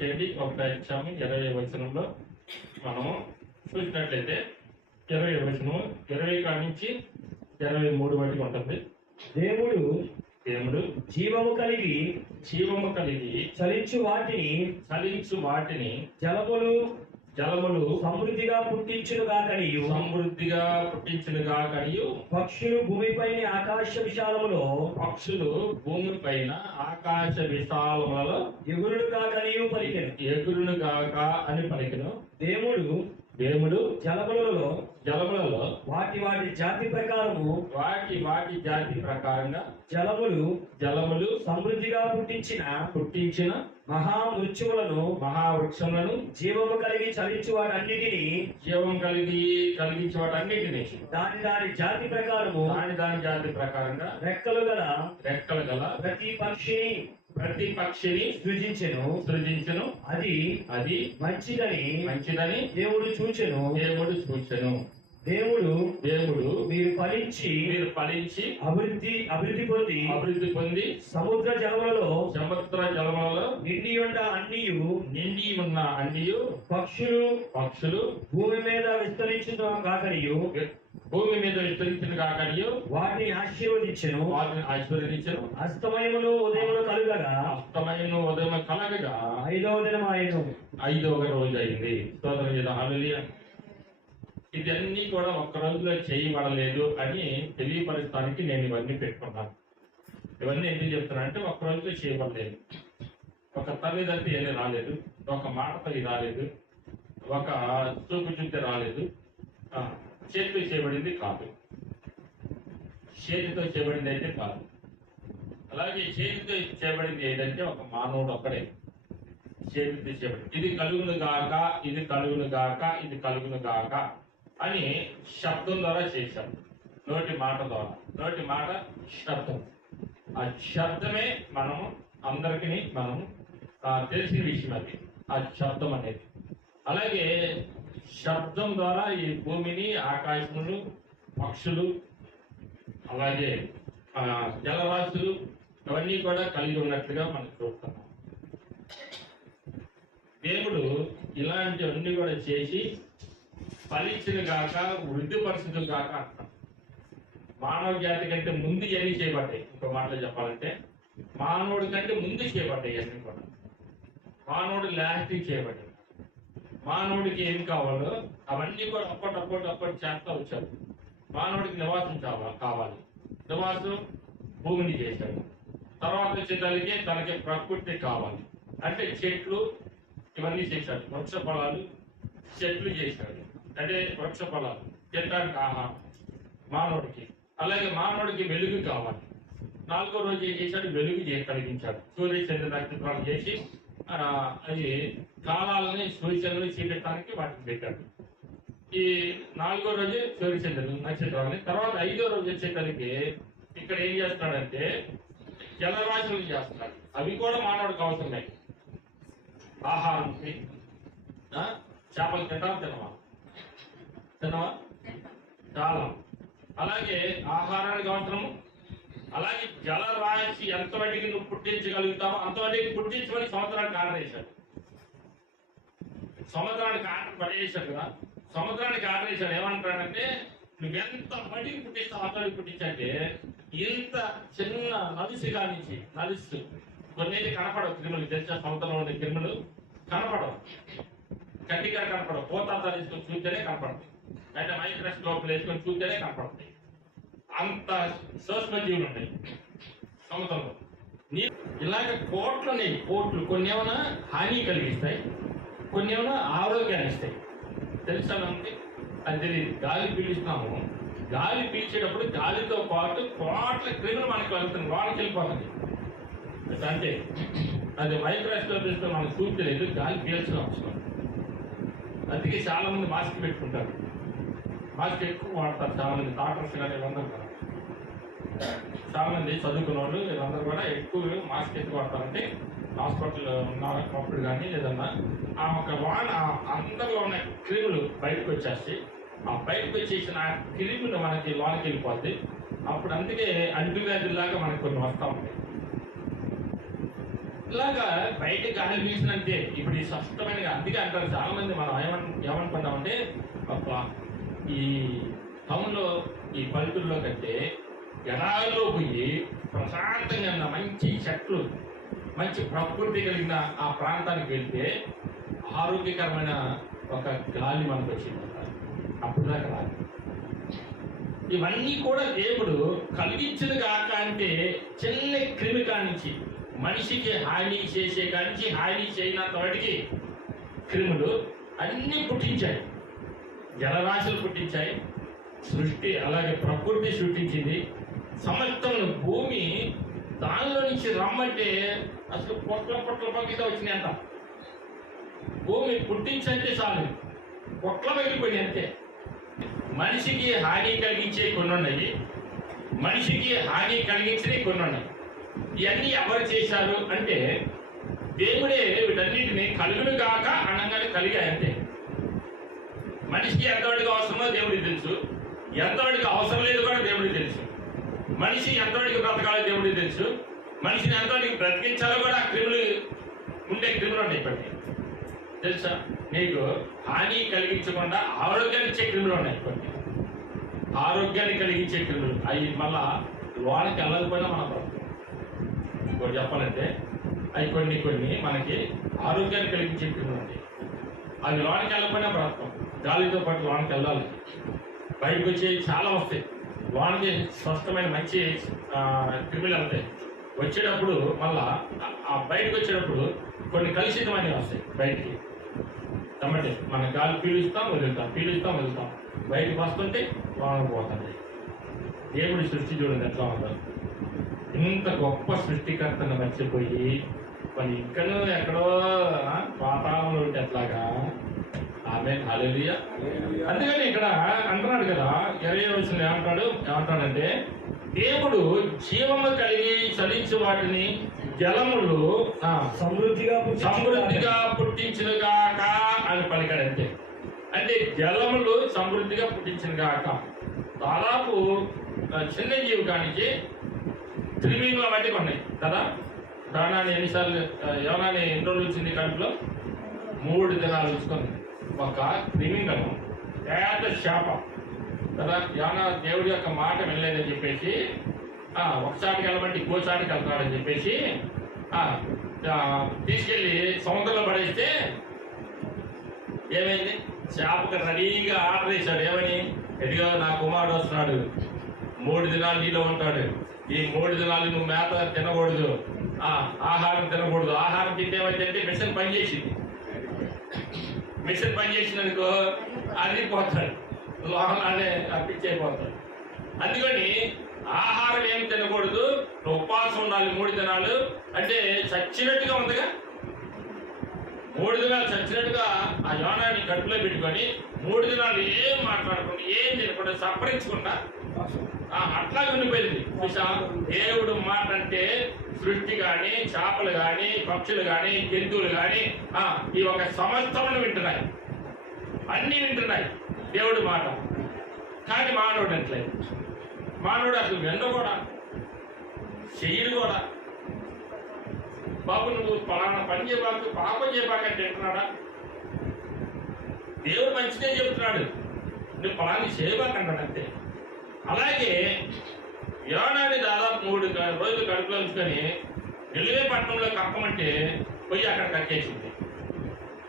చేయండి. ఒక ఇచ్చాము 20 వచనంలో మనము చూసినట్లయితే 20 వచనం 20 కాడి నుంచి 23 వరకు ఉంటుంది. దేవుడు దేవుడు జీవము కలిగి చలించు వాటిని జలములు సమృద్ధిగా పుట్టించునుగా కనియు పక్షులు భూమిపైన ఆకాశ విశాలములలో ఎగురును కాక అని పలికెను. దేవుడు జలములలో వాటి జాతి ప్రకారంగా జలములు సమృద్ధిగా పుట్టించిన మహావృక్షములను జీవము కలిగి చలించు వాటన్నిటిని దాని జాతి ప్రకారంగా రెక్కలు గల ప్రతి పక్షిని సృజించెను. అది మంచిదని దేవుడు చూచెను. దేవుడు మీరు ఫలించి అభివృద్ధి పొంది సముద్ర జలములలో నిండి ఉన్న అన్నియు పక్షులు భూమి మీద విస్తరించిన కాకనియు వాటిని ఆశీర్వదించెను. అస్తమయమును ఉదయమును కలగగా 5వ దినం ఆయను 5వ రోజు అయింది. స్తోత్రం చేద్దాం. హల్లెలూయా. ఇదన్నీ కూడా ఒక్క రోజులో చేయబడలేదు అని తెలియపరచడానికి నేను ఇవన్నీ పెట్టుకున్నాను. ఇవన్నీ ఎందుకు చెప్తున్నానంటే ఒక్క రోజులో చేయబడలేదు. ఒక తల్లిదండ్రి ఏమీ రాలేదు, ఒక మాటతో రాలేదు, ఒక చూపు చూస్తే రాలేదు. చేతితో చేయబడింది కాదు, చేతితో చేయబడింది అయితే కాదు. అలాగే చేతితో చేయబడింది ఏంటంటే ఒక మానవుడు ఒక్కడే చేతితో చేయబడింది. ఇది కలుగును గాక అని శబ్దం ద్వారా చేశాడు. నోటి మాట శబ్దం. ఆ శబ్దమే మనము అందరికీ తెలిసిన విషయం. అది ఆ శబ్దం అనేది. అలాగే శబ్దం ద్వారా ఈ భూమిని, ఆకాశములు, పక్షులు, అలాగే జలరాశులు అవన్నీ కూడా కలిగి ఉన్నట్లుగా మనం చూస్తున్నాం. దేవుడు ఇలాంటివన్నీ కూడా చేసి ఫలించిన గాక, వృద్ధిపరచును గాక అంటాం. మానవ జాతి కంటే ముందు ఇవన్నీ చేయబడ్డాయి. ఇంకో మాటలో చెప్పాలంటే మానవుడి కంటే ముందు చేయబడ్డాయి ఇవన్నీ కూడా. మానవుడు లాస్టింగ్ చేయబడ్డాయి. మానవుడికి ఏం కావాలో అవన్నీ కూడా అప్పటి చేస్తా వచ్చారు. మానవుడికి నివాసం కావాలి. నివాసం భూమిని చేశాడు. తర్వాత వచ్చే తనకి ప్రకృతి కావాలి. అంటే చెట్లు ఇవన్నీ చేశాడు. వృక్ష ఫలాలు చెట్లు చేశాడు. అంటే వృక్ష ఫలాలు తినడానికి ఆహారం మానవుడికి. అలాగే మానవుడికి వెలుగు కావాలి. 4వ రోజు ఏం చేశాడు? వెలుగు కలిగించాడు. సూర్య చంద్ర నక్షత్రాలు చేసి అది కాలాలని సూర్యచంద్రులు చీపెట్టడానికి వాటిని పెట్టాడు. ఈ 4వ రోజు సూర్యచంద్రులు నక్షత్రాలని. తర్వాత 5వ రోజు వచ్చేసరికి ఇక్కడ ఏం చేస్తున్నాడంటే జలరాశులు చేస్తున్నాడు. అవి కూడా మానవుడికి అవసరమే. ఆహారంకి చేపలు తినవా చాలా. అలాగే ఆహారానికి అవసరము. అలాగే జలరాశి ఎంతవరకు నువ్వు పుట్టించగలుగుతావో అంతవరకు పుట్టించమని సముద్రానికి ఆర్డర్ వేశాడు. సముద్రానికి ఆర్డర్ పడేసాడు కదా. సముద్రానికి ఆర్డర్ వేశాడు. ఏమంటాడంటే నువ్వెంత మడికి పుట్టిస్తావు అంతవరకు పుట్టించంటే ఇంత చిన్న నలుసుగా నుంచి నలుసు కొన్ని కనపడవు. క్రిములు తెలిసిన సముద్రంలో ఉండే క్రిములు కనపడవు, గట్టిగా కనపడవు. పోతాలు వేసుకొని చూస్తేనే కనపడతాయి. అయితే మైక్రోస్కోప్ వేసుకొని చూస్తేనే కనపడతాయి. అంత సూక్ష్మజీవులు ఉన్నాయి సముద్రంలో. ఇలాగ కోట్లు కొన్ని ఏమైనా హాని కలిగిస్తాయి, కొన్ని ఏమైనా ఆరోగ్యాన్ని ఇస్తాయి. తెలుసా మనకి? అది తెలియదు. గాలి పీలుస్తున్నాము. గాలి పీల్చేటప్పుడు గాలితో పాటు కోట్ల క్రిములు మనకి వెళ్తుంది, వాళ్ళకి వెళ్ళిపోతుంది. అంటే అది మైక్రోస్కోప్ వేస్తే మనం చూపించలేదు, గాలి పీల్చడం అవసరం. అందుకే చాలా మంది మాస్క్ పెట్టుకుంటారు. మాస్క్ ఎక్కువ వాడతారు చాలా మంది. డాక్టర్స్ కానీ వీళ్ళందరూ కూడా, చాలా మంది చదువుకున్న వాళ్ళు వీళ్ళందరూ కూడా ఎక్కువ మాస్క్ ఎక్కువ వాడతారంటే హాస్పిటల్ ఉన్నప్పుడు కానీ ఏదన్నా ఆ ఒక అందరిలో ఉన్న క్రిములు బయటకు వచ్చేసి ఆ బయటకు వచ్చేసిన క్రిములు మనకి లోనికి వెళ్ళిపోద్ది. అప్పుడు అందుకే అంటువ్యాధుల్లాగా మనకి కొన్ని వస్తూ ఉంటాయి. ఇట్లాగా బయట గాలి వీసినంతే ఇప్పుడు ఈ స్పష్టమైన అందుకే అంటారు చాలా మంది మనం ఏమనుకుంటామంటే అబ్బా ఈ టౌన్లో ఈ పల్లెటూరులో కంటే ఎడారిలో పోయి ప్రశాంతంగా ఉన్న మంచి చెట్లు మంచి ప్రకృతి కలిగిన ఆ ప్రాంతానికి వెళ్తే ఆరోగ్యకరమైన ఒక గాలి మనకు వచ్చింది అప్పుడు దాకా రాదు. ఇవన్నీ కూడా దేవుడు కలిగించిన కాక అంటే చిన్న క్రిమి కానించి మనిషికి హాని చేసే కానించి హాని చేయనంత వాటికి క్రిములు అన్నీ పుట్టించాయి. జలరాశులు పుట్టించాయి, సృష్టి అలాగే ప్రకృతి సృష్టించింది. సమస్తం భూమి దానిలో నుంచి రమ్మంటే అసలు పొట్ల పగిలితో వచ్చినాయి అంట. భూమి పుట్టించంటే చాలు పొట్ల పగిలిపోయి అంతే. మనిషికి హాని కలిగించే కొన్ని ఉన్నాయి, మనిషికి హాని కలిగించే కొన్ని ఉన్నాయి. ఇవన్నీ ఎవరు చేశారు అంటే దేవుడే వీటన్నిటిని కలుగును కాక అనగానే కలిగాయి అంతే. మనిషికి ఎంతవాడికి అవసరమో దేవుడికి తెలుసు, ఎంతవాడికి అవసరం లేదు కూడా దేవుడికి తెలుసు. మనిషి ఎంతవాడికి బ్రతకాలో దేవుడికి తెలుసు, మనిషిని ఎంతవాడికి బ్రతికించాలో కూడా క్రిములు ఉన్నాయి ఇప్పటికీ తెలుసా. నీకు హాని కలిగించకుండా ఆరోగ్యాన్ని ఇచ్చే క్రిములు ఉన్నాయి కొన్ని, ఆరోగ్యాన్ని కలిగించే క్రిములు. అవి మళ్ళా లోనికి వెళ్ళకపోయినా మన బ్రతుకు. ఇంకోటి చెప్పాలంటే అవి కొన్ని మనకి ఆరోగ్యాన్ని కలిగించే క్రిములు ఉంటాయి. అవి లోనికి వెళ్ళకపోయినా బ్రతకం. గాలితో పాటు లోనికి వెళ్ళాలి. బయటకు వచ్చేవి చాలా వస్తాయి. లోనికి స్వస్థమైన మంచి క్రిములు వెళ్తాయి. వచ్చేటప్పుడు మళ్ళా ఆ బయటకు వచ్చేటప్పుడు కొన్ని కలుషితమైనవి వస్తాయి బయటికి. కాబట్టి మన గాలి పీలుస్తాం వదులుతాం బయటకు వస్తుంటే లోనకు పోతుంది. దేవుడి సృష్టి చూడండి ఎట్లా ఉందో. ఇంత గొప్ప సృష్టికర్తను మర్చిపోయి మరి ఇక్కడో ఎక్కడో పాతాళంలో ఉంటే ఎట్లాగా. ఆమేన్ హల్లెలూయా. అందుకని ఇక్కడ అంటున్నాడు కదా 20వ వచనంలో ఏమంటాడంటే దేవుడు జీవము కలిగి చలించు వాటిని జలములు సమృద్ధిగా పుట్టించిన గాక అని పలికాడంతే. అంటే జలములు సమృద్ధిగా పుట్టించిన గాక. దాదాపు చిన్న జీవి కానించి త్రిమింగళం వంటివి ఉన్నాయి కదా. ప్రాణాన్ని ఎన్నిసార్లు యోనాన్ని ఎన్ని రోజులు వచ్చింది కడుపులో? 3 దినాలు ఉంచుకుంది. ఒక త్రిమింగళం పెద్ద శాపం కదా. యోనా దేవుడి యొక్క మాట వెళ్ళలేదని చెప్పేసి ఒకసారికి వెళ్ళమంటే ఇంకోసారికి వెళ్తున్నాడని చెప్పేసి తీసుకెళ్ళి సముద్రంలో పడేస్తే ఏమైంది? చేపకు రెడీగా ఆర్డర్ వేశాడు. ఏమని? ఎదిగో నా కుమారుడు వస్తున్నాడు, 3 దినాలు నీలో ఉంటాడు, ఈ 3 దినాలు నువ్వు మేత తినకూడదు, ఆహారం తినకూడదు. ఆహారం తింటేమైతే మిషన్ పనిచేసింది. మిషన్ పనిచేసినందుకో అది పోతాడు, లోహలానే పిచ్చైపోతాడు. అందుకని ఆహారం ఏం తినకూడదు, ఉపవాసం ఉండాలి 3 దినాలు. అంటే చచ్చినట్టుగా ఉందిగా. 3 దినాలు చచ్చినట్టుగా ఆ యోనాన్ని కడుపులో పెట్టుకొని 3 దినాలు ఏం మాట్లాడకుండా ఏం తినకుండా సప్పరించకుండా అట్లా ఉండిపోయింది. దేవుడు మాట అంటే సృష్టి కానీ, చేపలు కానీ, పక్షులు కానీ, జంతువులు కానీ ఈ ఒక సమస్తమును వింటున్నాయి, అన్ని వింటున్నాయి దేవుడి మాట. కానీ మానవుడు అంటలేదు. మానవుడు అసలు వెంట కూడా చెయ్యడు కూడా. బాబు నువ్వు పలానా పని చేయబాకు, పాపం చేయబాకంటే అంటున్నాడా? దేవుడు మంచిదే చెబుతున్నాడు, నువ్వు పలాని చేయబాకంటాడు అంతే. అలాగే యోనాన్ని దాదాపు 3 రోజులు కడుపులో ఉంచుకొని నిలువేపట్నంలో కక్కమంటే పోయి అక్కడ కక్కేసింది.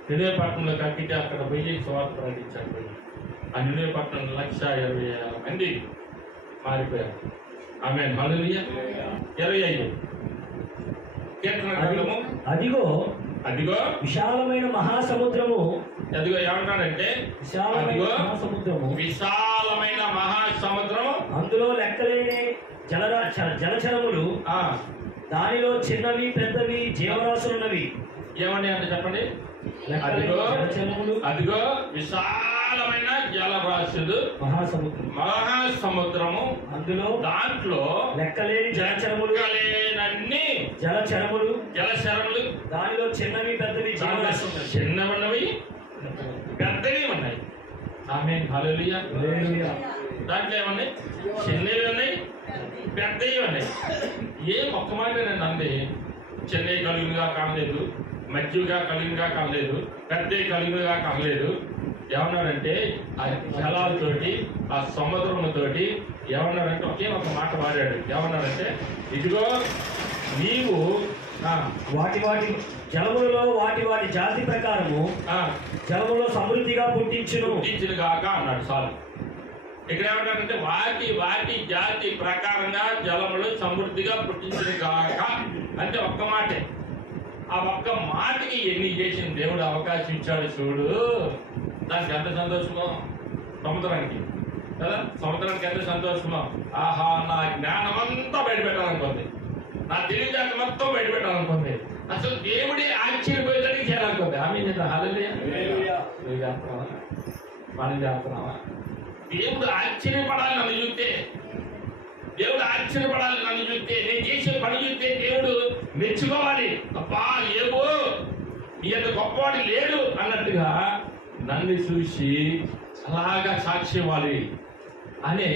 నిలువేపట్నంలో కక్కితే అక్కడ పోయి సువార్త ప్రకటించాడు. పోయి ఆ నిలువేపట్నం 1,20,000 మంది మారిపోయారు. ఆమేన్ హల్లెలూయా. 25 అదిగో విశాలమైన మహాసముద్రము. అదిగో ఏమంటాడంటే అదిగో విశాలమైన మహాసముద్రము, అందులో లెక్కలేని జలచరములు, దానిలో చిన్నవి పెద్దవి జీవరాశులున్నవి. ఏమని అంటే చెప్పండి. అదిగో విశాలమైన జలరాశులు, మహాసముద్రము, అందులో దాంట్లో లెక్కలేని జలచరములు, జలచరములు, దానిలో చిన్నవి పెద్దవి జీవరాశులు, చిన్నవి పెద్దవి ఉన్నాయి. ఆమేన్ హల్లెలూయా. దాంట్లో ఏమన్నాయి? చిన్నవి ఉన్నాయి, పెద్దవి ఉన్నాయి. ఏ ఒక్క మాట నేను అంది చిన్నవి కలుగునుగా కానలేదు, మధ్యగా కలుగునుగా కానలేదు, పెద్దవి కలుగునుగా కానలేదు. ఏమన్నారంటే ఆ జలాలతోటి ఆ సముద్రముతోటి ఏమన్నారంటే ఒకే ఒక మాట వాడాడు. ఏమన్నారంటే ఇదిగో నీవు వాటి వాటి జలములలో వాటి వాటి జాతి ప్రకారము జలములో సమృద్ధిగా పుట్టించును కాక అన్నాడు. చాలు. ఇక్కడ ఏమంటారంటే వాటి వాటి జాతి ప్రకారంగా జలములు సమృద్ధిగా పుట్టించిన కాక అంటే ఒక్క మాటే. ఆ ఒక్క మాటకి ఎన్ని చేసిన దేవుడు అవకాశం ఇచ్చాడు చూడు. దానికి ఎంత సంతోషమో సముద్రానికి కదా, సముద్రానికి ఎంత సంతోషమో. ఆహా, నా జ్ఞానం అంతా బయటపెట్టాలనుకుంది, నా తెలివితేట మొత్తం బయటపెట్టాలనుకుంది. అసలు దేవుడే ఆశ్చర్యపోయేదానికి చేయాలనుకుంది. ఆమె మనం చేస్తున్నావా? దేవుడు ఆశ్చర్యపడాలి నన్ను చూస్తే, దేవుడు ఆశ్చర్యపడాలి నన్ను చూస్తే, నేను చేసే పని చూస్తే దేవుడు మెచ్చుకోవాలి. అబ్బా ఏవో ఎంత గొప్పవాడు లేడు అన్నట్టుగా నన్ను చూసి అలాగా సాక్షి ఇవ్వాలి అనే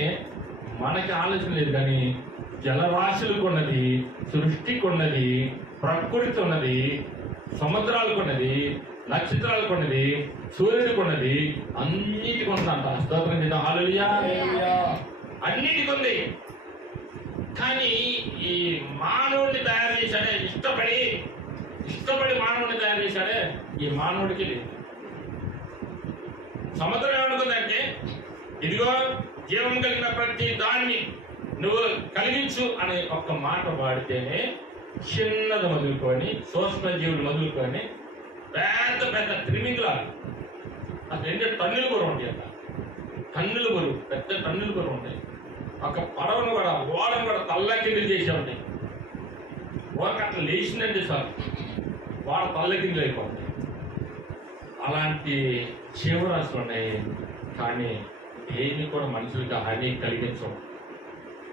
మనకి ఆలోచన లేదు. కానీ జలరాశులకు ఉన్నది, సృష్టికి ఉన్నది, ప్రకృతి ఉన్నది, సముద్రాలకు ఉన్నది, నక్షత్రాలకు ఉన్నది, సూర్యుడికి ఉన్నది, అన్నిటికి ఉందంట. స్తోత్రం చేద్దాం. హల్లెలూయా. అన్నిటికి ఉంది. కానీ ఈ మానవుడిని తయారు చేశాడే, ఇష్టపడి మానవుడిని తయారు చేశాడే, ఈ మానవుడికి లేదు. సముద్రం ఏమనుకుందంటే ఇదిగో జీవం కలిగిన ప్రతి దాన్ని నువ్వు కలిగించు అనే ఒక్క మాట వాడితేనే చిన్నది మొదలుకొని, సూక్ష్మ జీవులు మొదలుకొని, పెద్ద పెద్ద త్రిమింగులాలు అది 2 టన్నులు కూడా ఉంటాయి. అక్కడ టన్నులు బరువు, పెద్ద టన్నులు బరువు ఉంటాయి. ఒక పడవను కూడా, ఓడను కూడా తల్లకిందులు చేసే ఉంటాయి. ఓడకు అట్లా లేచిందంటే సార్ వాడ తల్లకిందులు అయిపోతాయి. అలాంటి జీవరాశులు ఉన్నాయి. కానీ ఏమి కూడా మనుషులకి హాని కలిగించవు.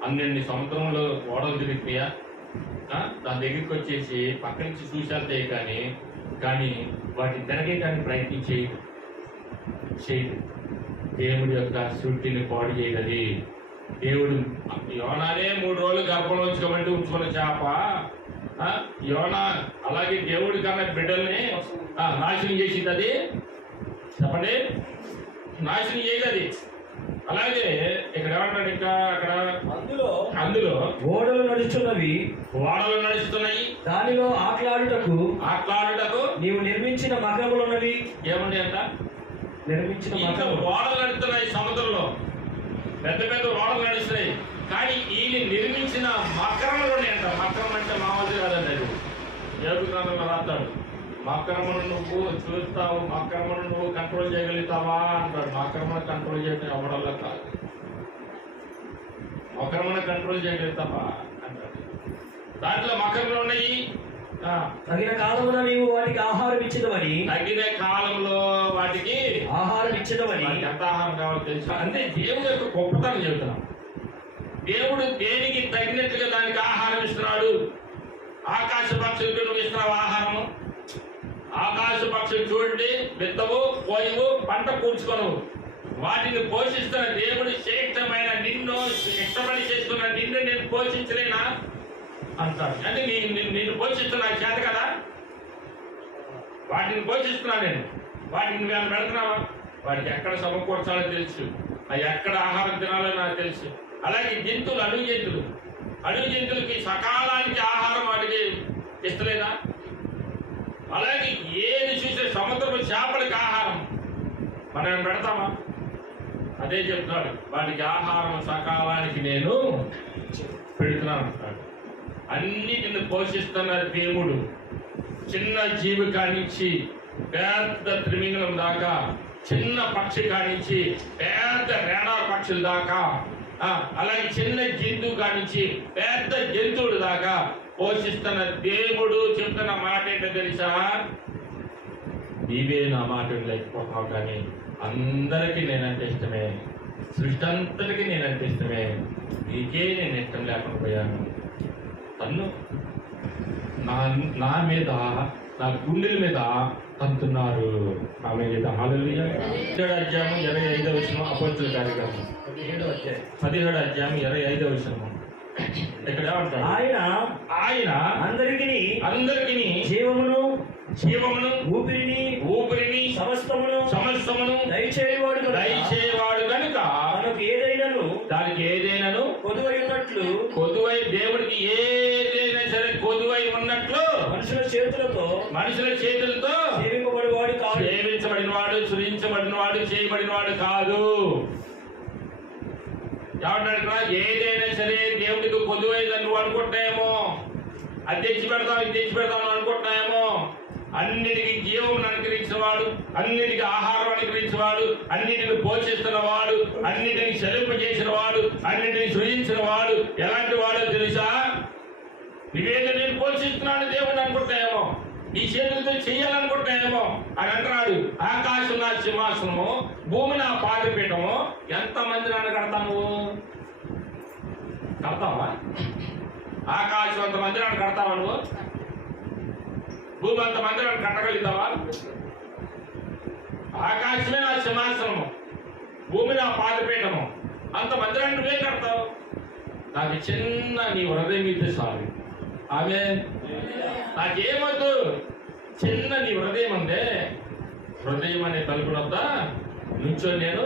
అన్ని సముద్రంలో ఓడలు తిరుగుతాయా, దాని దగ్గరికి వచ్చేసి పక్క నుంచి చూసేస్తాయి. కానీ వాటిని తిరగేయడానికి ప్రయత్నం చేయదు. దేవుడి యొక్క సృష్టిని పాడు చేయగలి దేవుడు. యోనానే 3 రోజులు గర్భంలోంచుకోమంటే ఉంచుకున్న చేప యోనా అలాగే దేవుడి కన్నా బిడ్డల్ని నాశనం చేసింది. అది చెప్పండి, నాశనం చేయదు అది. అలాగే ఇక్కడ ఏమంటాడు, ఇంకా అక్కడ అందులో ఓడలు నడుస్తున్నాయి, దానిలో ఆటలాడుటకు నీవు నిర్మించిన మకరములున్నవి. ఏముంది అంట? నిర్మించిన ఓడలు నడుస్తున్నాయి సముద్రంలో, పెద్ద పెద్ద ఓడలు నడుస్తున్నాయి. కానీ ఈయన నిర్మించిన మకరములు ఉన్నాయంట. మకరం అంటే మామూలు కాదండి. అది యోగ గ్రంథంలో రాస్తాడు, మకరమును నువ్వు చూస్తావు, మకరమును నువ్వు కంట్రోల్ చేయగలుగుతావా అంటాడు. మకరమును కంట్రోల్ చేయడం ఎవడల్లా కాదు. మకరమును కంట్రోల్ చేయగలుగుతావా అంటాడు. దాంట్లో మకరములు ఉన్నాయి. తగిన కాలంలో నీవు వాటికి ఆహారం ఇచ్చినవని, తగిన కాలంలో వాటికి ఆహారం ఇచ్చినవని. ఎంత ఆహారం కావాలో తెలుసు. అంటే దేవుడు యొక్క గొప్పతనం చెబుతున్నాం. దేవుడు దేనికి తగినట్టుగా దానికి ఆహారం ఇస్తున్నాడు. ఆకాశ పక్షులకు నువ్వు ఇస్తున్నావు ఆహారము. ఆకాశ పక్షులు చూడండి, విత్తవు, పోయివు, పంట కూర్చుకొను. వాటిని పోషిస్తున్న దేవుడు శ్రేష్టమైన నిన్ను ఇష్టపడి చేసుకున్న నిన్ను నేను పోషించలేనా అంటాడు. అంటే నిన్ను పోషిస్తున్నా చేత కదా, వాటిని పోషిస్తున్నా నేను. వాటిని నేను పెడుతున్నావా? వాటికి ఎక్కడ సమకూర్చాలో తెలుసు, అవి ఎక్కడ ఆహారం తినాలో నాకు తెలుసు. అలాగే జంతువులు, అడవి జంతువులకి సకాలానికి ఆహారం వాటికి ఇస్తలేదా? అలాగే ఏది చూసే సముద్రపు చేపలకి ఆహారం మనం పెడతామా? అదే చెప్తున్నాడు, వాటికి ఆహారం సకాలానికి నేను పెడుతున్నాను అంటాడు. అన్నిటిని పోషిస్తున్న దేవుడు చిన్న జీవి కానించి పెద్ద త్రిమింగళం దాకా, చిన్న పక్షి కానించి పెద్ద రేడార్ పక్షుల దాకా, అలాగే చిన్న జంతువు కానించి పెద్ద జంతువుల దాకా పోషిస్తున్న దేవుడు చెప్తున్న మాట ఏంటో తెలుసా? నీవే నా మాట లేకపోతావు, కానీ అందరికీ నేనంటే ఇష్టమే, సృష్టి అంతటికి నేనంటే ఇష్టమే, నీకే నేను ఇష్టం లేకుండా పోయాను. తన్ను నా మీద, నా గుండెల మీద తంతున్నారు. ఆమె హల్లెలూయా. 17వ అధ్యాయం 25వ వచనం అపోస్తలుల కార్యక్రమం 17వ అధ్యాయం 25వ వచనం ఇక్కడ ఏమంటాడు? ఆయన ఆయన అందరికీ అందరికీ జీవమును జీవమును ఊపిరిని సమస్తమును దయచేయవాడు కనుక దయచేవాడు కనుక దానికి ఏదైనాను కొదువై దేవుడికి ఏదైనా సరే కొదువై ఉన్నట్లు మనుషుల చేతులతో సేవించబడిన వాడు సృజించబడిన వాడు చేయబడిన వాడు కాదు. ఏమంటాడు? ఏదైనా సరే దేవుడికి కొదువైందని నువ్వు అనుకుంటాయేమో, అది తెచ్చి పెడతాం ఇది తెచ్చి పెడతాం అనుకుంటున్నాయేమో. అన్నిటికీ జీవం అనుగ్రహించిన వాడు, అన్నిటికీ ఆహారం అనుగ్రహించిన వాడు, అన్నిటిని పోషిస్తున్న వాడు, అన్నిటిని చెల్లింపజేసిన వాడు, అన్నిటిని సృజించిన వాడు ఎలాంటి వాడో తెలుసా? నువ్వేదో నేను పోషిస్తున్నాను దేవుడిని అనుకుంటాయేమో, ఈ చేతులతో చెయ్యాలనుకుంటాయేమో అని అంటున్నాడు. ఆకాశం నా సింహాసనము, భూమి నా పాదపీఠము. ఎంతమంది నన్ను కడతావు? కడతావా? ఆకాశం అంతమంది నన్ను కడతావా? నువ్వు భూమి అంతమంది నన్ను కట్టగలుగుతావా? ఆకాశమే నా సింహాసనము, భూమి నా పాదపీఠము. అంతమంది నన్ను నువ్వే కడతావు. నాకు చిన్న నీ హృదయం ఇస్తే చాలు. ఆమె నాకేమొద్దు, చిన్న నీ హృదయం అందే. హృదయం అనే తలుపు వద్ద నుంచో నేను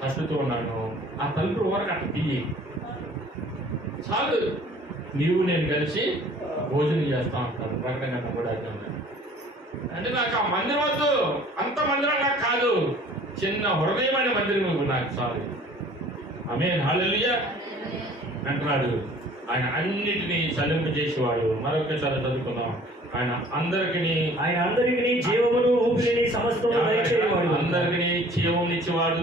కసుతూ ఉన్నాను. ఆ తలుపు వరకు అట్లా తీయి చాలు. నీవు నేను కలిసి భోజనం చేస్తా ఉంటాను. ప్రకటన కూడా అంటే నాకు ఆ మందిరం వద్దు, అంత మందిరం నాకు కాదు, చిన్న హృదయం అనే మందిరం నాకు చాలు. ఆమేన్, హల్లెలూయా అంటున్నాడు. ఆయన అన్నిటినీ చలింపజేసేవాడు. మరొకసారి చదువుకుందాం. ఆయన అందరికీ జీవమును ఊపిరిని సమస్తమును దయచేయవాడు. అందరికీ జీవమునిచ్చేవాడు,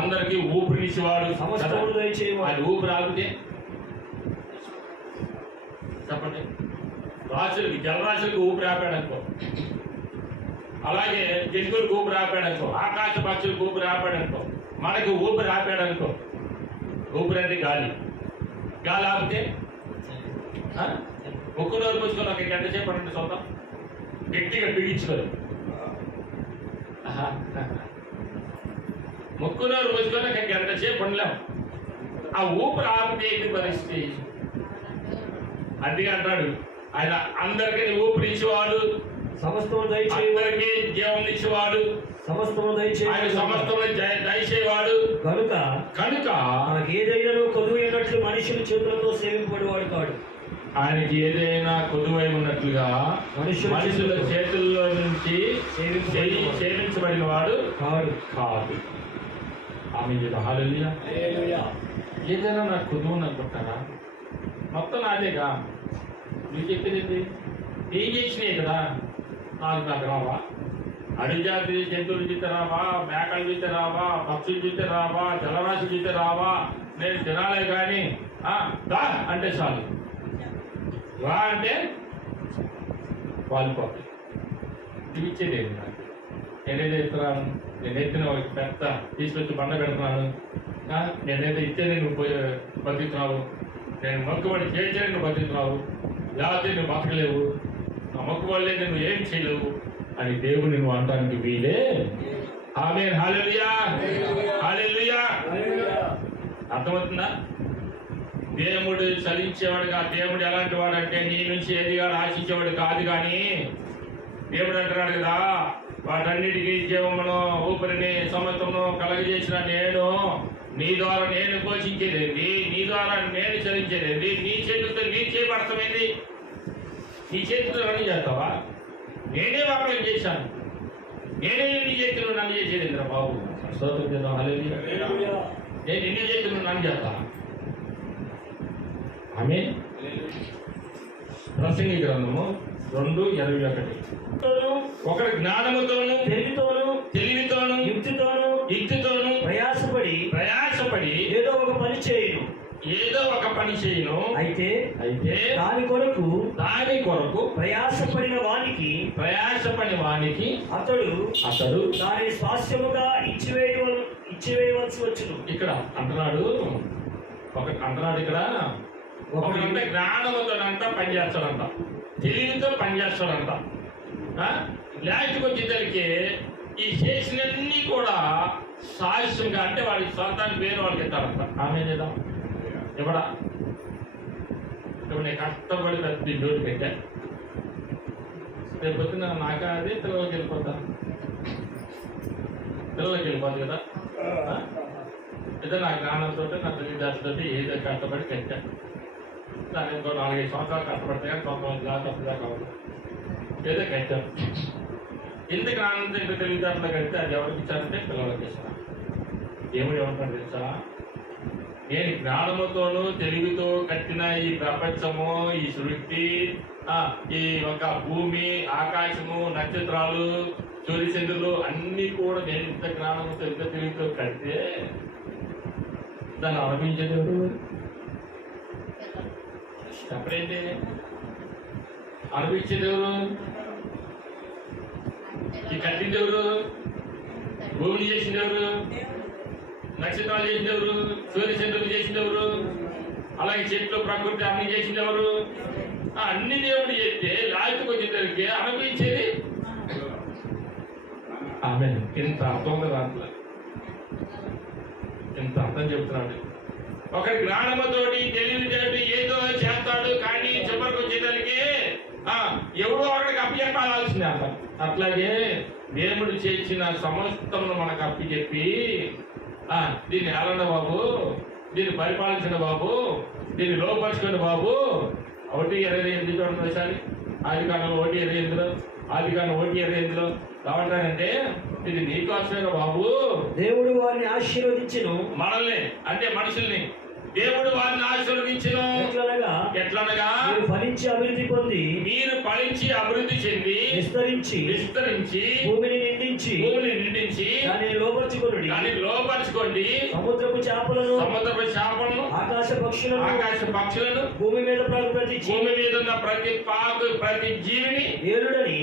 అందరికీ ఊపిరినిచ్చేవాడు, సమస్తమును దయచేయవాడు. అది ఊపిరి ఆగితే చెప్పండి, రాశులకి జలరాశులకి ఊపిరి ఆపాడనుకో, అలాగే జంతువులకు ఊపిరి ఆపాడనుకో, ఆకాశ పక్షులకు ఊపిరి ఆపాడనుకో, మనకు ఊపిరి ఆపాడనుకో. ఊపిరి అంటే గాలి. గాలి ఆపితే ముక్కు నోరు పుచ్చుకొని ఒక గంట సేపు అంటే చూద్దాం, గట్టిగా బిగించుకోరు. ముక్కు నోరు పుచ్చుకొని ఒక గంట సేపు ఉండలేం. ఆ ఊపిరి ఆపితే ఏంటి పరిస్థితి? అందుకే అంటాడు ఆయన అందరికీ ఊపిరిచ్చేవాడు, అందరికీ జీవం ఇచ్చేవాడు, ఆయన సమస్తము దయచేవాడు కనుక మనకి ఏదైనా కొదువైనట్లు మనుషుల చేతులతో సేవింపబడేవాడు కాడు. ఆయనకి ఏదైనా కొదువై ఉన్నట్లుగా మనుషుల చేతుల్లో నుంచి సేవించబడిన వాడు కాదు. ఆమె హల్లెలూయా. ఏదైనా నాకు కొదువు అనుకుంటారా? మొత్తం నాదేగా. మీరు చెప్పేది ఏం చేసినాయి కదా, నాకు రావా? అడవి జాతి జంతువులు చూస్తే రావా? మేకలు చూస్తే రావా? పక్షులు చూస్తే రావా? జలరాశి చూస్తే రావా? నేను తినాలే కానీ దా అంటే చాలు. రా అంటే వాళ్ళిపోతాయి. ఇవి ఇచ్చేది నాకు. నేనేదో ఇస్తున్నాను, నేను ఎత్తిన పెద్ద తీసుకొచ్చి బండ పెడుతున్నాను, నేనేదో ఇచ్చేది నువ్వు బతుకుతున్నావు, నేను మొక్కుబడి చేస్తే నువ్వు బతుకుతున్నావు, లేకపోతే నువ్వు బతకలేవు, నా మొక్కుబడిలే నువ్వు ఏం చేయలేవు అని దేవుని నువ్వు అనడానికి వీలే. ఆమేన్, హల్లెలూయా, హల్లెలూయా. అర్థమవుతుందా? దేవుడు చలించేవాడుగా. దేవుడు ఎలాంటి వాడు అంటే నీ నుంచి ఏదిగా ఆశించేవాడు కాదు. కానీ దేవుడు అంటున్నాడు కదా, వాటన్నిటికీ జీవమును ఊపిరిని సమస్తమును కలగజేసిన నేను, నీ ద్వారా నేను పోషించేదేంటి, నీ ద్వారా నేను చలించేదేంటి, నీ చేతులతో నీ చేయబడతామేంటి? నీ చేతులతో నన్ను చేస్తావా? నేనే వాక్యం చేశాను, నేనే నీ చేతులు నన్ను చేసేది ఇంద్ర బాబు. స్తోత్రం చేద్దాం, హల్లెలూయా. నేను నిన్ను చేతులు నన్ను చేస్తా. ఆమేన్. ప్రసంగి గ్రంథము 2:21. ఒకరి జ్ఞానముతోను తెలివితోను యుక్తితోను ప్రయాసపడి ఏదో ఒక పని చేయును. అయితే దాని కొరకు ప్రయాసపడిన వానికి అతడు దాని స్వాస్థ్యముగా ఇచ్చివేయవలసి వచ్చును. ఇక్కడ అంటున్నాడు ఇక్కడ ఒకరంటే జ్ఞానముతోనంట పనిచేస్తాడంట, తెలివితో పనిచేస్తాడంట. లాస్ట్కి వచ్చేసరికి ఈ చేసినన్ని కూడా సాహస్యంగా, అంటే వాడి సొంతానికి వేరే వాళ్ళకి ఇస్తారంట. ఆమె చేద్దాం ఇవ్వడా? ఇప్పుడు నేను కష్టపడి పెద్ద డోర్ పెట్టా. రేపు పొద్దున నాకా అది పిల్లలకి వెళ్ళిపోతాను, పిల్లలకి వెళ్ళిపోదు కదా. అయితే నా జ్ఞానంతో నా తెలివితేటతో ఏదో కష్టపడి కట్టాను. దాని ఇంకో 4-5 సంవత్సరాలు కష్టపడితే కానీ కొంతమంది తప్పుదా కావాలి ఏదో కట్టాను. ఇంత జ్ఞానంతో ఇంత తెలివితేటలో కడితే అది ఎవరికి ఇచ్చారంటే పిల్లలకి ఇస్తాను. దేవుడు ఏమంటాడు తెలుసా? నేను జ్ఞానముతోనూ తెలివితో కట్టిన ఈ ప్రపంచము, ఈ సృష్టి, ఈ ఒక భూమి, ఆకాశము, నక్షత్రాలు, సూర్యచంద్రులు అన్ని కూడా నేను ఇంత జ్ఞానముతో ఇంత తెలివితో కడితే దాన్ని అనుభవించేది ఎవరు? చెప్పండి, అనుభవించేది ఎవరు? ఈ కట్టింది ఎవరు? భూమిని చేసింది ఎవరు? నక్షత్రాలు చేసింది ఎవరు? సూర్యచంద్రులు చేసింది ఎవరు? అలాగే చెట్లు, ప్రకృతి అన్ని చేసింది ఎవరు? అన్ని దేవుడు చేస్తే లాస్ట్కి వచ్చేసరికి అనుభవించేది ఆమె. ఇంత అర్థం ఉంది దాంట్లో, ఇంత అర్థం చెప్తున్నాడు. ఒక జ్ఞానముతోటి తెలివితేటి ఏదో చేస్తాడు, కానీ చివరికి వచ్చేసరికి ఎవడో ఒకరికి అప్పచెప్పాల్సిందే అంట. అట్లాగే దేవుడు చేసిన సమస్తమును మనకు అప్పచెప్పి దీన్ని ఏలండి బాబు, దీన్ని పరిపాలించండి బాబు, దీన్ని లోపరుచుకోండి బాబు. 1:28 చూడండి ఒకసారి. ఆదికాండం 1:28, ఆదికాండం 1:28 ఏమంటాడంటే ఇది నీకోసమేనా బాబు. దేవుడు వారిని ఆశీర్వదించెను, మనల్ని అంటే మనుషుల్ని దేవుడు వారిని ఆశీర్వదించెను. ఎట్లనగా మీరు ఫలించి అభివృద్ధి పొంది, మీరు ఫలించి అభివృద్ధి చెంది విస్తరించి భూమిని నిండించి దానిని లోపరుచుకోండి. సముద్రపు చేపలను ఆకాశ పక్షులను భూమి మీద ఉన్న ప్రతి జీవిని ఏలుడని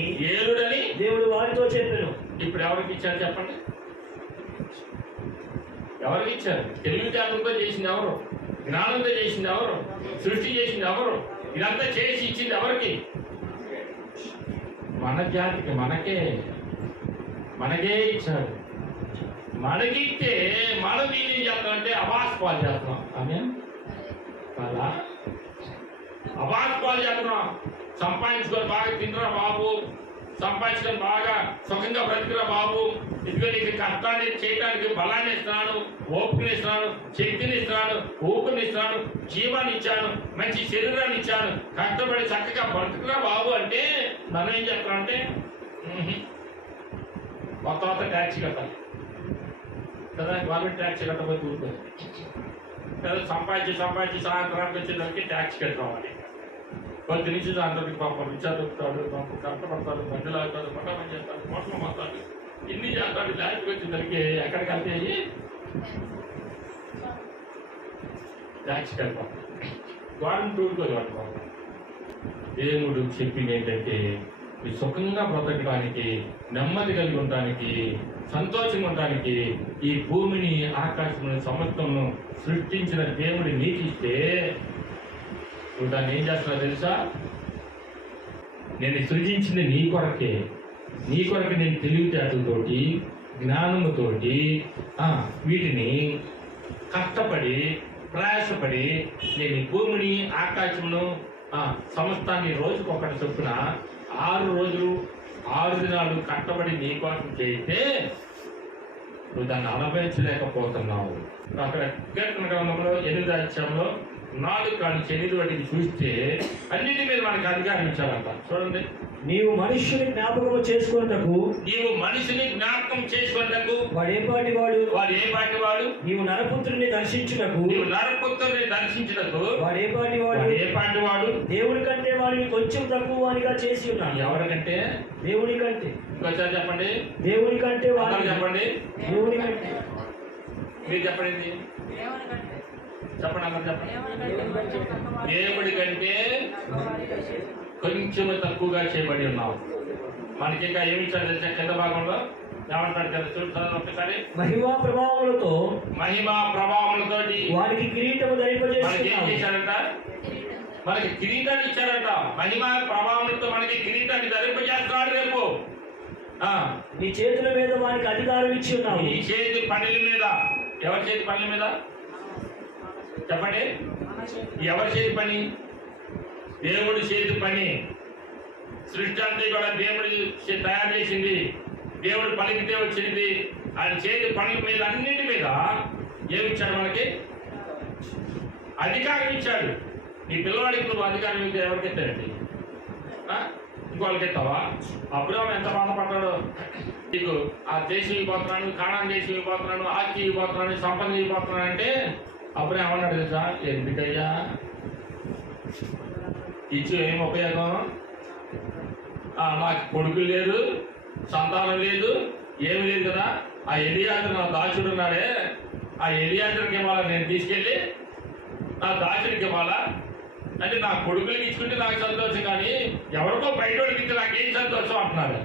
దేవుడు వారితో చెప్పాను. ఇప్పుడు ఎవరికి ఇచ్చారు చెప్పండి? ఎవరికి ఇచ్చారు? తెలివితేటలతో చేసింది ఎవరు? జ్ఞానంతో చేసింది ఎవరు? సృష్టి చేసింది ఎవరు? ఇదంతా చేసి ఇచ్చింది ఎవరికి? మన జాతికి, మనకే ఇచ్చాడు. మనకిస్తే మనం ఏం చేస్తామంటే అబాస్పాలు చేస్తున్నాం. ఆమె కదా, అబాస్పాలు చేస్తున్నాం. సంపాదించుకొని బాగా తినరా బాబు, సంపాదించుకొని బాగా సుఖంగా బ్రతికిరా బాబు, ఇదిగో నీకు కష్టాన్ని చేయడానికి బలాన్ని ఇస్తున్నాను, ఓపికని ఇస్తున్నాను, శక్తిని ఇస్తున్నాను, ఊపిరిని ఇస్తున్నాను, జీవాన్ని ఇచ్చాను, మంచి శరీరాన్ని ఇచ్చాను, కష్టపడి చక్కగా బ్రతుకురా బాబు అంటే మనం ఏం చెప్తామంటే మొత్తం ట్యాక్సీ కట్టాలి కదా, గవర్నమెంట్ ట్యాక్సీ కట్టబోతు ఉంటుంది కదా. సంపాదించి సాయంత్రానికి వచ్చేదానికి ట్యాక్సీ కట్టుకోవాలి. కొద్ది నుంచి దాంట్లో పాపం రిచార్జ్ దొరుకుతాడు, పాపం కష్టపడతాడు, బండ్లు ఆగుతాడు, పట్టమని చేస్తాడు, మోసం అవుతాడు, ఇన్ని చేస్తాడు. ట్యాక్సీ వచ్చేసరికి ఎక్కడికి వెళ్తాయి? ట్యాక్సీ కట్టుకోవాలి, గవర్నమెంట్ టూర్తో కట్టుకోవాలి. దేవుడు చెప్పింది ఏంటంటే ఈ సుఖంగా బ్రతకడానికి, నెమ్మది కలిగి ఉండడానికి, సంతోషంగా ఉండడానికి ఈ భూమిని, ఆకాశమును, సమస్తమును సృష్టించిన దేవుడు నీకు ఇస్తే నువ్వు దాన్ని ఏం చేస్తున్నావు తెలుసా? నేను సృజించింది నీ కొరకే నేను తెలివితేటలతోటి, జ్ఞానముతోటి వీటిని కష్టపడి ప్రయాసపడి నేను ఈ భూమిని, ఆకాశమును, సమస్తాన్ని రోజుకొకటి చొప్పున 6 రోజులు 6 దినాలు కష్టపడి నీ కోసం చేస్తే నువ్వు దాన్ని అనుభవించలేకపోతున్నావు. అక్కడ కీర్తన గ్రంథంలో 8వ అధ్యాయంలో 4 కాని 8 వాటిని చూస్తే అన్నిటి మీద మనకి అధికారం ఇచ్చారంట. చూడండి, నీవు మనుష్యుని జ్ఞాపకం చేసుకున్నటకు వాడు ఏ పాటి వాడు, నీవు నరపుత్రుని దర్శించుటకు వాడు ఏ పాటి వాడు, దేవుని కంటే వాడిని కొంచెం తక్కువ అనిగా చేసి ఉన్నాడు. ఎవరికంటే? దేవుని కంటే. చెప్పండి, దేవుని కంటే వాడు. చెప్పండి, దేవుని కంటే. మీరు చెప్పండి, చెప్పండి అక్కడ చెప్పండి. దేవుడి కంటే కొంచెం తక్కువగా చేయబడి ఉన్నాం. మనకి ఇంకా ఏమి ఇచ్చారు తెలిసే కింద భాగంలో ఏమంటాడు కదా, చూడండి ఒకసారి. మహిమా ప్రభావములతో వారికి కిరీటము ధరింపజేసి ఏం చేశారంట? మనకి కిరీటాన్ని ఇచ్చారంట. మహిమా ప్రభావములతో మనకి కిరీటాన్ని ధరింపజేస్తున్నాడు. రేపు నీ చేతుల మీద వానికి అధికారం ఇచ్చి ఉన్నావు. ఈ చేతి పనుల మీద. ఎవరి చేతి పనుల మీద చెప్పండి? ఎవరి చేతి పని? దేవుడి చేతి పని. సృష్టి అంతా కూడా దేవుడి తయారు చేసింది, దేవుడు పలికితే వచ్చింది. ఆయన చేతి పనుల మీద అన్నింటి మీద ఏమిచ్చాడు? మనకి అధికారం ఇచ్చాడు. నీ పిల్లవాడికి నువ్వు అధికారం మీద ఎవరికి ఎత్తాడండి? ఇంకోళ్ళకి ఎత్తావా? అబ్రాహాం ఎంత బాధపడ్డాడో. నీకు ఆ దేశం ఇవ్వబోతున్నాను, కాణాన్ దేశం ఇవ్వబోతున్నాను, ఆస్తి ఇవ్వబోతున్నాను, సంపద ఇవ్వబోతున్నాను అంటే అబ్రాహాం ఏమన్నాడు తెలుసా? ఎందుకయ్యా ఇచ్చి ఏం ఉపయోగం? నాకు కొడుకు లేదు, సంతానం లేదు, ఏమి లేదు కదా. ఆ ఎలియాజరు నా దాసుడు ఉన్నాడే, ఆ ఎలియాజరుకి ఇవ్వాలా? నేను తీసుకెళ్ళి నా దాసుడికి ఇవ్వాలా? అంటే నా కొడుకులకి ఇచ్చుకుంటే నాకు సంతోషం, కానీ ఎవరికో బయటోడికి ఇస్తే నాకేం సంతోషం అంటున్నాడు.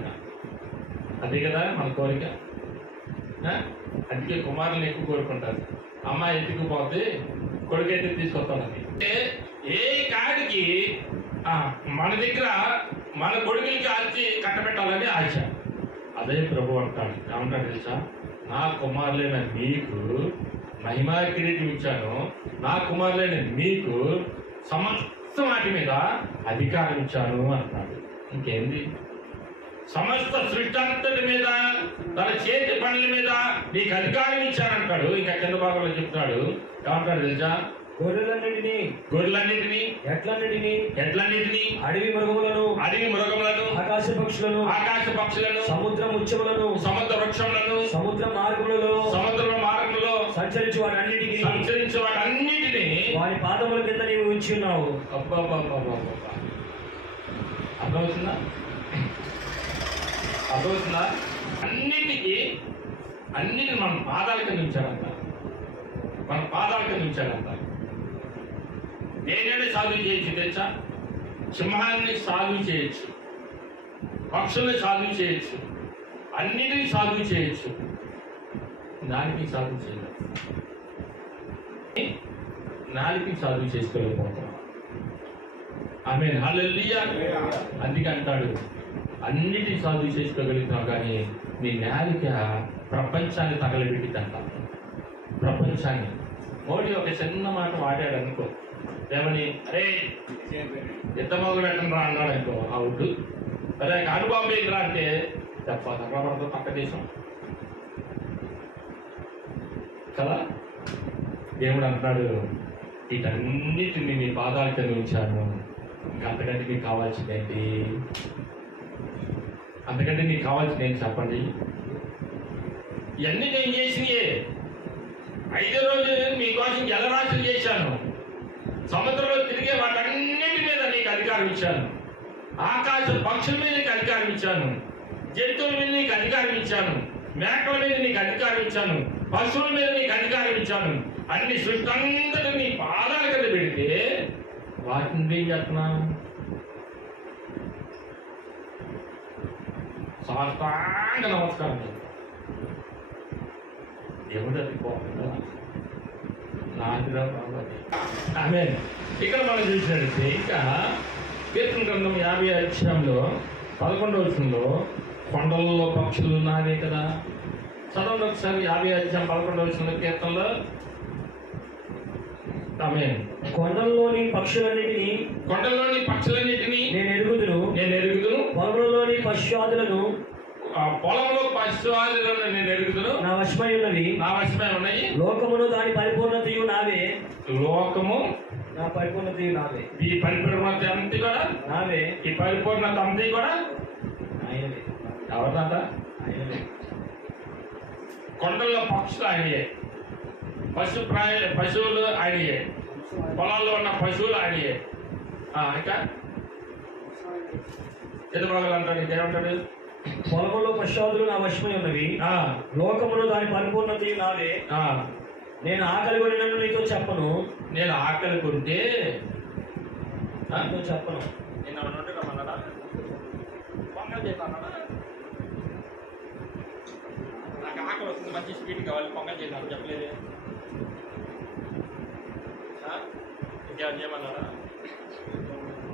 అదే కదా మన కోరిక. అందుకే కుమారులను ఎక్కువ కోరుకుంటారు. అమ్మాయి ఎత్తుకుపోతే కొడుకు ఎత్తుకు తీసుకొస్తానని. ఏ కాడికి మన దగ్గర మన కొడుకులకి ఆర్చి కట్టబెట్టాలని ఆశ. అదే ప్రభు అంటాడు. ఏమంటాడు తెలుసా? నా కుమారులైన మీకు మహిమా కిరీటం ఇచ్చాను, నా కుమారులైన మీకు సమస్త వాటి మీద అధికారం ఇచ్చాను అంటున్నాడు. ఇంకేంది? సమస్త సృష్టి మీద, తన చేతి పనుల మీద నీకు అధికారం ఇచ్చానంటాడు. ఇంకా కింద భాగంలో చెప్తున్నాడు. ఏమంటాడు తెలుసా? గొర్రెలన్నిటినీ, ఎడ్లన్నిటినీ, అడవి మృగములను, ఆకాశ పక్షులను, సముద్ర వృక్షములను, సముద్ర మార్గములలో సంచరించు వాటన్నిటినీ వారి పాదముల కింద నీవు ఉంచి ఉన్నావు. అర్థమవుతుందా? అన్నిటిని మన పాదాల కింద ఉంచాడంట. దేనిని సాధు చేయొచ్చు తెలుసా? సింహాన్ని సాధు చేయొచ్చు, పక్షుల్ని సాధు చేయొచ్చు, అన్నిటినీ సాధు చేయొచ్చు. నాలుగు సాధు చేయలేదు. నాలుగు సాధు చేసుకోలేకపోతున్నాం. ఆమేన్, హల్లెలూయా. అందుకే అంటాడు, అన్నిటినీ సాధు చేసుకోగలుగుతున్నాం, కానీ నీ నాలిక ప్రపంచాన్ని తగలబెట్టిందంట. ప్రపంచాన్ని. మోడీ ఒక చిన్న మాట వాడాడు అనుకో, ఏమని? అరే ఎంత మొదలు పెట్టండి రా అన్నాడు అనుకో, అవుట్. అరే అణుబాంబు ఏంద్రా అంటే తగ్గబడదు పక్క దేశం కదా. దేవుడు అంటున్నాడు, వీటన్నిటిని నీ పాదాల కింద ఉంచాను, ఇంకా అంతకంటే నీకు కావాల్సిందేంటి? అంతకంటే నీకు కావాల్సింది ఏంటి చెప్పండి? ఇవన్నీ నేను చేసినయే. 5వ రోజు మీకోసం జలరాశులు చేశాను, సముద్రంలో తిరిగే వాటన్నిటి మీద నీకు అధికారం ఇచ్చాను, ఆకాశ పక్షుల మీద నీకు అధికారం ఇచ్చాను, జంతువుల మీద నీకు అధికారం ఇచ్చాను, మేకల మీద నీకు అధికారం ఇచ్చాను, పశువుల మీద నీకు అధికారం ఇచ్చాను. అన్ని సృష్టి అంతటి నీ పాదాల కింద పెడితే వాటిని ఏం చేస్తున్నా? సాష్టాంగ నమస్కారం. దేవుడు అది పోకుండా నాదిరా బాబు. ఆమేన్. ఇక్కడ మనం చూసినట్లయితే ఇంకా కీర్తన గ్రంథం 55 11వ వచనంలో కొండలలో పక్షులు నావే కదా. చదవండి ఒకసారి 55 11వ వచనంలో కీర్తనలో. ఆమేన్. కొండల్లోని పక్షులన్నిటినీ నేను ఎరుగుదును, పొలంలోని పశువాదులను నేను ఎరుగుదును, నా వశమై ఉన్నాయి. లోకమును దాని పరిపూర్ణతయు నావే. లోకము నా పరిపూర్ణతయు నావే. ఈ పరిపూర్ణత అంతా కూడా నావే. ఈ పరిపూర్ణత అంతా కూడా ఆయనవే. ఎవరిదంట? ఆయనవే. కొండల్లో పక్షులు ఆయనయే, పశువులు ఆయనయే, పొలాల్లో ఉన్న పశువులు ఆయనయే. ఇంకా ఎదురుబాగులు అంటాడు. ఇంకేమంటాడు? పొలములో పశువులు నా వశమై ఉన్నవి, లోకమును దాని పరిపూర్ణత నావే. నేను ఆకలి కొని నన్ను నీతో చెప్పను. నేను ఆకలి కొంటే నాతో చెప్పను. నేను అన్నట్టు రమ్మన్నాడా? పొంగల్ చేస్తానా? నాకు ఆకలి వస్తుంది, మంచి స్వీట్ కావాలి, పొంగల్ చేద్దాం చెప్పలేదే. ఇంకేమని చేయమన్నాడా?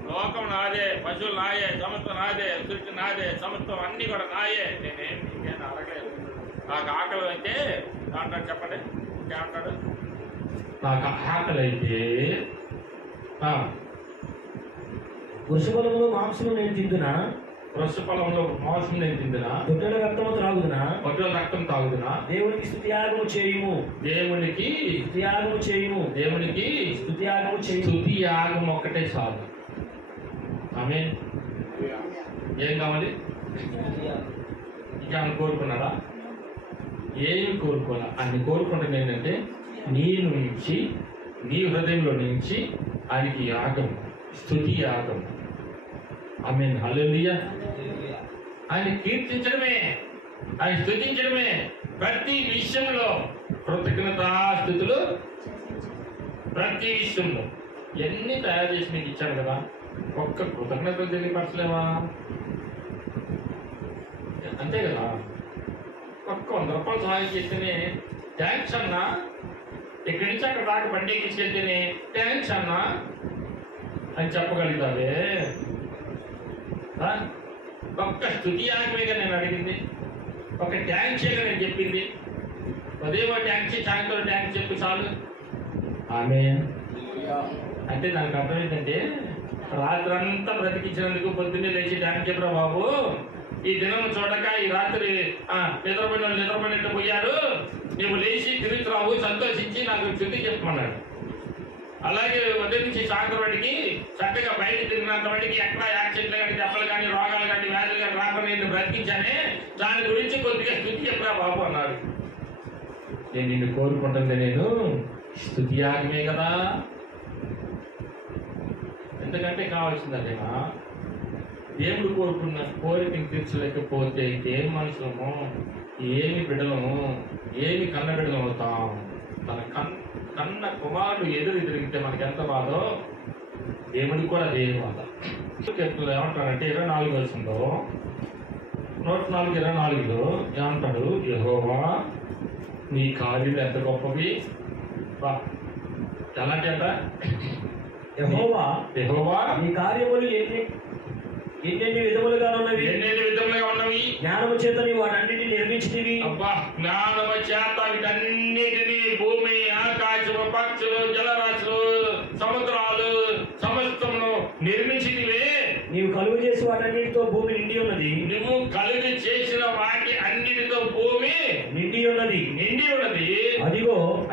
లోకం నాదే, పశువులు నాయే, సమస్తం నాదే, సృష్టి నాదే, సమస్తం అన్నీ కూడా నాయే. ఇంకేం అడగలేదు. నాకు ఆకలి అయితే అంటాడు. చెప్పండి ఇంకేమంటాడు? నాకు ఆకలి అయితే వృషభలములో మాంసము నేను తిందునా, వృష పొలంలో మాంసం నేను తిందినా, తొట్టెల రక్తము త్రాగుదునా, పట్టుల రక్తం తాగుదునా, దేవునికి స్తుతియాగము చేయుము, దేవునికి స్తుతియాగము చేయుము, దేవునికి స్తుతియాగము చేయుము. స్తుతి యాగం ఒక్కటే చాలు. ఆమేన్. ఏం కావాలి? ఇంకా ఆయన కోరుకున్నాడా? ఏమి కోరుకోవాలా? అన్ని కోరుకుంటుంది ఏంటంటే నీ నుంచి, నీ హృదయంలో నుంచి ఆయనకి యాగం, స్తుతి యాగం. ఆమేన్. హల్లెలూయా. ఆయన కీర్తించడమే, ఆయన స్తుతించడమే. ప్రతి విషయంలో కృతజ్ఞతాస్తుతులు, ప్రతి విషయంలో. ఎన్ని తయారు చేసి మీకు ఇచ్చాడు కదా, ఒక్క కృతజ్ఞతలు తెలియపరచలేవా? అంతే కదా. ఒక్క 100 రూపాయలు సహాయం చేస్తేనే థ్యాంక్స్ అన్నా, ఇక్కడి నుంచి అక్కడ దాకా బండి తీసుకెళ్తేనే థ్యాంక్స్ అన్నా అని చెప్పగలుగుతావే. ఒక్క స్తుతి యాగమేగా నేను అడిగింది, ఒక థ్యాంక్సేగా నేను చెప్పింది. ఉదయం థ్యాంక్స్, సాయంత్రం థ్యాంక్స్ చెప్పి చాలు. ఆమె అంటే దానికి అర్థం ఏంటంటే రాత్రంతా బ్రతికించినందుకు పొద్దున్నే లేచి థ్యాంక్స్ చెప్పరా బాబు, ఈ దినం చూడక ఈ రాత్రి నిద్రపోయినట్టు పోయారు, నువ్వు లేచి తిరిగి రావు, సంతోషించి నాకు స్థుతి చెప్పమన్నాడు. అలాగే ఉదయం నుంచి సాయంత్రం వాడికి చక్కగా బయట తిరిగినంత వాడికి ఎక్కడ యాక్సిడెంట్లు కానీ, దెబ్బలు కానీ, రోగాలు కానీ, వ్యాధులు కానీ రాకుండా నేను బ్రతికించానే, దాని గురించి కొద్దిగా స్థుతి చెప్పరా బాబు అన్నాడు. నేను నిన్ను కోరుకుంటుంది నేను స్తుతి యాగమే కదా. ఎందుకంటే కావాల్సిందేనా? దేవుడు కోరుకున్న కోరికను తీర్చలేకపోతే ఏం మనుషులము, ఏమి బిడ్డలము, ఏమి కన్న బిడ్డలం అవుతాం. తన కన్న కుమారుడు ఎదురు తిరిగితే మనకి ఎంత బాధో దేవుడికి కూడా అదే బాధ. ఏమంటాడంటే 24 వచనంలో 104:24 ఏమంటాడు? యెహోవా నీ కార్యాలు ఎంత గొప్పవి. ఎలాంటి అంట? యెహోవా నీ కార్యములు ఎన్నెన్ని విధములుగా ఉన్నవి, ఎన్నెన్ని విధములుగా ఉన్నవి, జ్ఞానము చేత నీవు వాటన్నిటిని నిర్మించితివి. అబ్బా, జ్ఞానము చేత వీటన్నిటిని, భూమి, ఆకాశము, పక్షులు, జలరాశులు, సముద్రాలు సమస్తమును నిర్మించితివే. నీవు కలుగు చేసి వాటన్నిటితో భూమి నిండి ఉన్నది. నువ్వు కలుగు చేసిన వాటి అన్నిటితో భూమి నిండి ఉన్నది.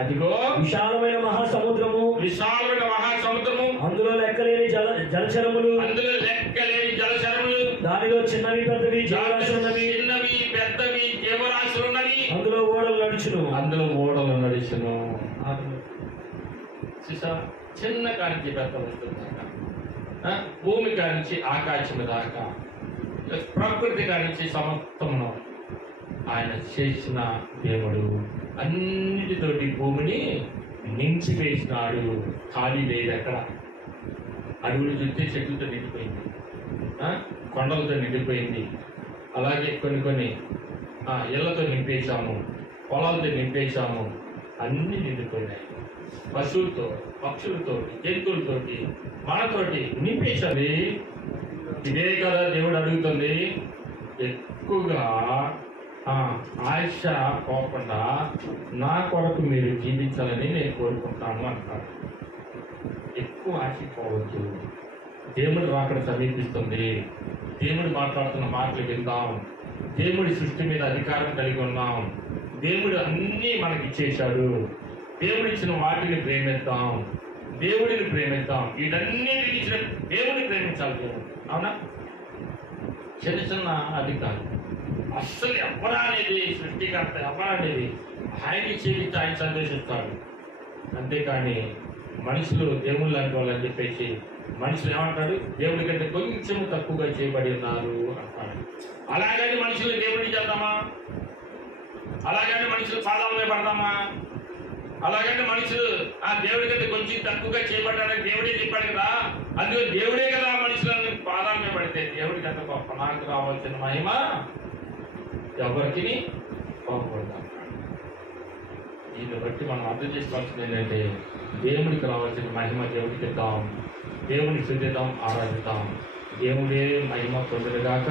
అదిగో విశాలమైన మహాసముద్రము, విశాలమైన మహాసముద్రము, అందులో లెక్కలేని జలచరములు, దానిలో చిన్నవి పెద్దవి జీవరాశులు ఉన్నవి, అందులో ఓడలు నడుచును. చిన్న కానించి పెద్ద వస్తుంది, భూమి కానించి ఆకాశం దాకా, ప్రకృతి కానించి సమస్తమును ఆయన చేసిన దేవుడు. అన్నిటితోటి భూమిని నించి వేసినాడు, ఖాళీ లేదు ఎక్కడ. అడవులు చూస్తే చెట్లతో నిండిపోయింది, కొండలతో నిండిపోయింది. అలాగే కొన్ని ఇళ్లతో నింపేశాము, పొలాలతో నింపేశాము, అన్నీ నిండిపోయినాయి. పశువులతో, పక్షులతో, జంతువులతోటి, మనతోటి నింపేశారు. ఇదే కదా దేవుడు అడుగుతుంది. ఎక్కువగా ఆశ పోకుండా నా కొరకు మీరు జీవించాలని నేను కోరుకుంటాను అంటారు. ఎక్కువ ఆశపోవద్దు. దేవుడు రాకడ సమీపిస్తుంది. దేవుడు మాట్లాడుతున్న మాటలు విందాం. దేవుడి సృష్టి మీద అధికారం కలిగి ఉన్నాం. దేవుడు అన్నీ మనకి ఇచ్చేశాడు. దేవుడు ఇచ్చిన వాటిని ప్రేమిద్దాం, దేవుడిని ప్రేమిద్దాం. వీటన్నిటిని ఇచ్చిన దేవుడిని ప్రేమించాలి. దేవుడు అవునా? చిన్న చిన్న అధికారం అస్సలు ఎవరా అనేది, సృష్టికర్త ఎవరా అనేది ఆయన్ని చేయించి ఆయన సంతోషిస్తాడు. అంతేకాని మనుషులు దేవుళ్ళు లాంటి వాళ్ళు అని చెప్పేసి మనుషులు ఏమంటాడు? దేవుడి కంటే కొంచెం తక్కువగా చేయబడి ఉన్నారు అంటాడు. అలాగని మనుషులు దేవుడిని చేద్దామా? అలాగని మనుషులు పాదాల మీద పడదామా? అలాగని మనుషులు దేవుడి కంటే కొంచెం తక్కువగా చేయబడ్డాడని దేవుడే చెప్పాడు కదా. అందులో దేవుడే కదా మనుషులను పాదాల మీద పడితే దేవుడికి అంత గొప్ప. నాకు రావాల్సిన మహిమ ఎవరికి పోకూడదు. దీన్ని బట్టి మనం అర్థం చేసుకోవాల్సింది ఏంటంటే దేవుడికి రావాల్సిన మహిమ దేవుడికి ఇద్దాం, దేవుడిని స్తుతిద్దాం, ఆరాధిద్దాం. దేవుడే మహిమ పొందుడుగాక.